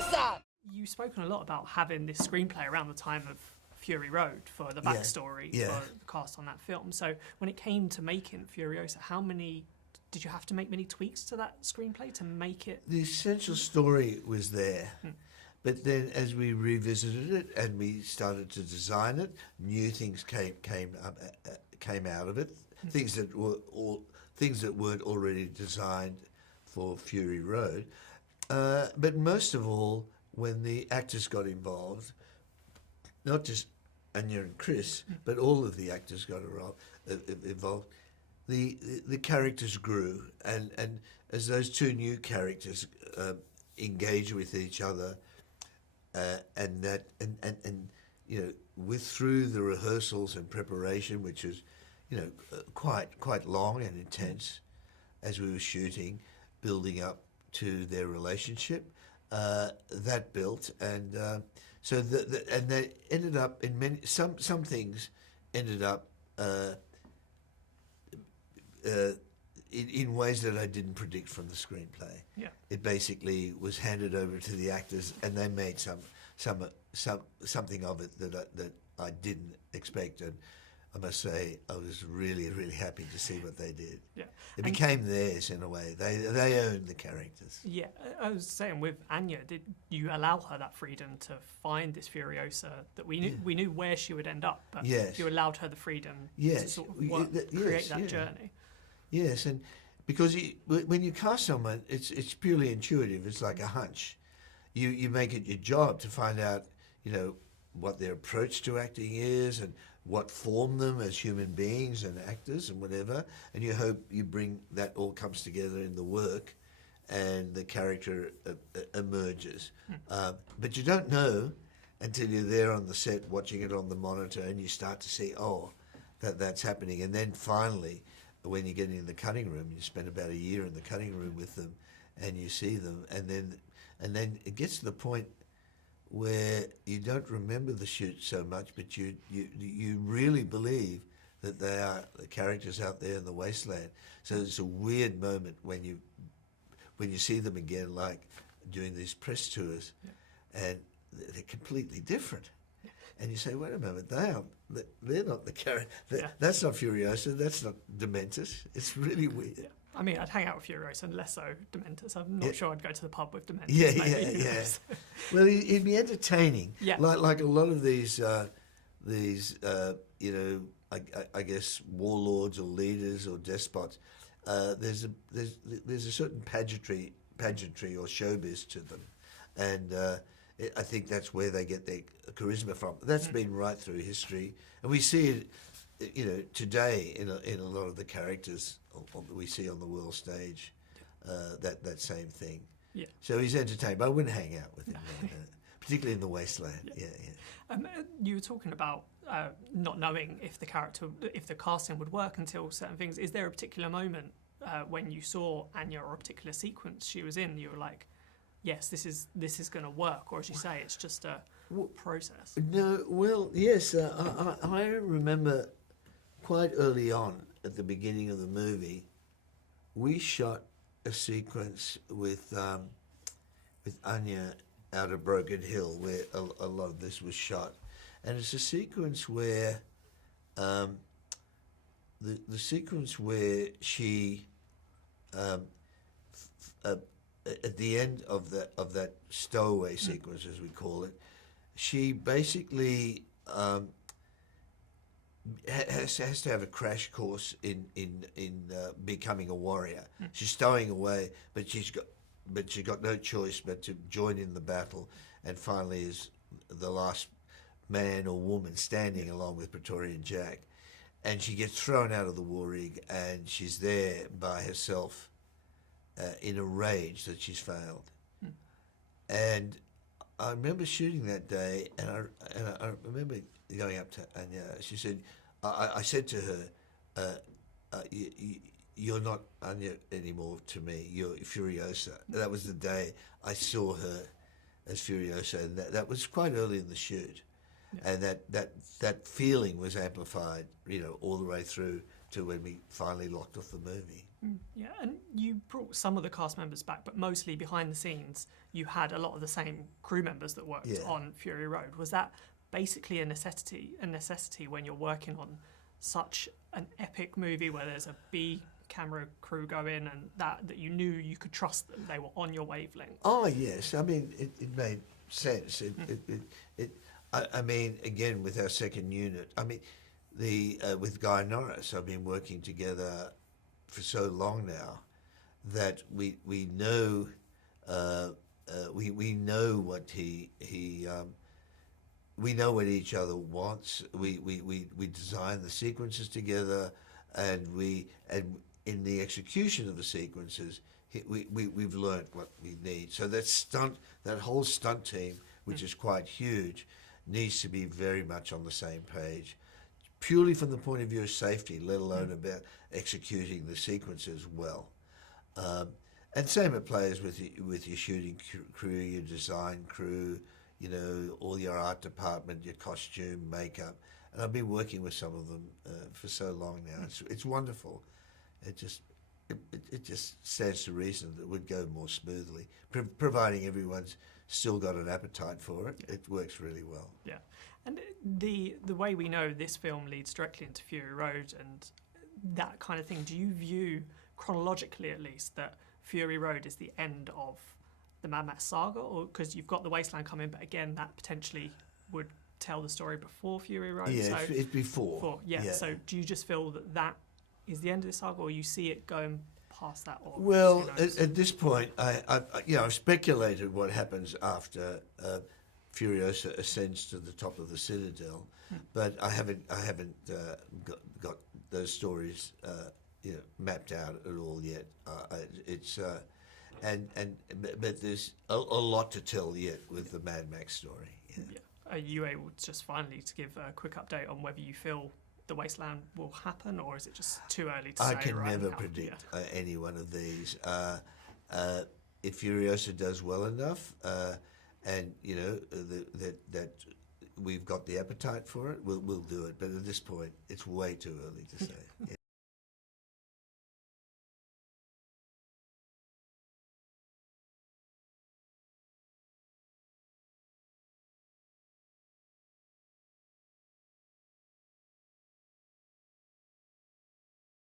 Furiosa! You've spoken a lot about having this screenplay around the time of Fury Road for the backstory for the cast on that film. So when it came to making Furiosa, did you have to make many tweaks to that screenplay to make it? The essential story was there. But then as we revisited it and we started to design it, new things came out of it, things that weren't already designed for Fury Road. But most of all, when the actors got involved, not just Anya and Chris, but all of the actors got involved, the characters grew, and as those two new characters engage with each other, and you know, through the rehearsals and preparation, which was, you know, quite long and intense, as we were shooting, building up to their relationship, that built, and so and they ended up in some things ended up in ways that I didn't predict from the screenplay. Yeah. It basically was handed over to the actors, and they made something of it that I didn't expect, and I must say I was really, really happy to see what they did. Yeah. It became theirs in a way. They owned the characters. Yeah, I was saying with Anya, did you allow her that freedom to find this Furiosa that we knew where she would end up, but you allowed her the freedom to sort of create that journey? Yes, and because when you cast someone, it's purely intuitive. It's like a hunch. You make it your job to find out, you know, what their approach to acting is and what formed them as human beings and actors and whatever, and you hope that all comes together in the work and the character emerges. But you don't know until you're there on the set watching it on the monitor and you start to see, that's happening. And then finally, when you get in the cutting room, you spend about a year in the cutting room with them and you see them, and then it gets to the point where you don't remember the shoot so much, but you really believe that they are the characters out there in the wasteland. So it's a weird moment when you see them again, like doing these press tours, and they're completely different. And you say, wait a moment, they're not the character. That's not Furiosa. That's not Dementus. It's really weird. Yeah. I mean, I'd hang out with Furiosa and less so Dementus. I'm not sure I'd go to the pub with Dementus. Yeah. Well, he'd be entertaining. Yeah. Like a lot of these you know, I guess warlords or leaders or despots. There's a certain pageantry or showbiz to them, and I think that's where they get their charisma from. That's been right through history, and we see it, you know, today in a lot of the characters we see on the world stage, that same thing. Yeah. So he's entertained, but I wouldn't hang out with him, particularly in the wasteland. Yeah. You were talking about not knowing if the casting would work until certain things. Is there a particular moment when you saw Anya or a particular sequence she was in, you were like, yes, this is going to work, or as you say, it's just a process? No, well, yes, I remember quite early on at the beginning of the movie, we shot a sequence with Anya out of Broken Hill, where a lot of this was shot, and it's a sequence where the sequence where she at the end of that stowaway sequence, as we call it, she basically has to have a crash course in becoming a warrior. She's stowing away, but she's got no choice but to join in the battle, and finally is the last man or woman standing along with Praetorian Jack, and she gets thrown out of the war rig, and she's there by herself in a rage that she's failed. And I remember shooting that day, and I remember going up to Anya. She said, I said to her, you're not Anya anymore to me, you're Furiosa. That was the day I saw her as Furiosa, and that was quite early in the shoot. And that feeling was amplified, you know, all the way through to when we finally locked off the movie. Yeah, and you brought some of the cast members back, but mostly behind the scenes, you had a lot of the same crew members that worked Yeah. on Fury Road. Was that basically a necessity? A necessity when you're working on such an epic movie where there's a B camera crew go in and that you knew you could trust them, they were on your wavelength. Oh yes, I mean it made sense. I mean, again with our second unit, I mean with Guy Norris, I've been working together for so long now that we know we know what he we know what each other wants. We design the sequences together, and in the execution of the sequences, we've learnt what we need. So that whole stunt team, which is quite huge, needs to be very much on the same page, purely from the point of view of safety, let alone about executing the sequences well. And same applies with your shooting crew, your design crew, you know, all your art department, your costume, makeup. And I've been working with some of them for so long now. It's wonderful. It just stands to reason that it would go more smoothly, providing everyone's still got an appetite for it. It works really well. Yeah, and the way we know this film leads directly into Fury Road and that kind of thing. Do you view chronologically, at least, that Fury Road is the end of the Mad Max saga, or because you've got the Wasteland coming, but again, that potentially would tell the story before Fury Road? Yeah, so it's before. Yeah. So do you just feel that is the end of the saga, or you see it going past that? Or well, at this point, I've speculated what happens after Furiosa ascends to the top of the Citadel, but I haven't got those stories mapped out at all yet. But there's a lot to tell yet with the Mad Max story. Yeah. Are you able just finally to give a quick update on whether you feel the Wasteland will happen, or is it just too early to say? I can never now? predict any one of these. If Furiosa does well enough, and you know that we've got the appetite for it, we'll do it. But at this point, it's way too early to say. Yeah.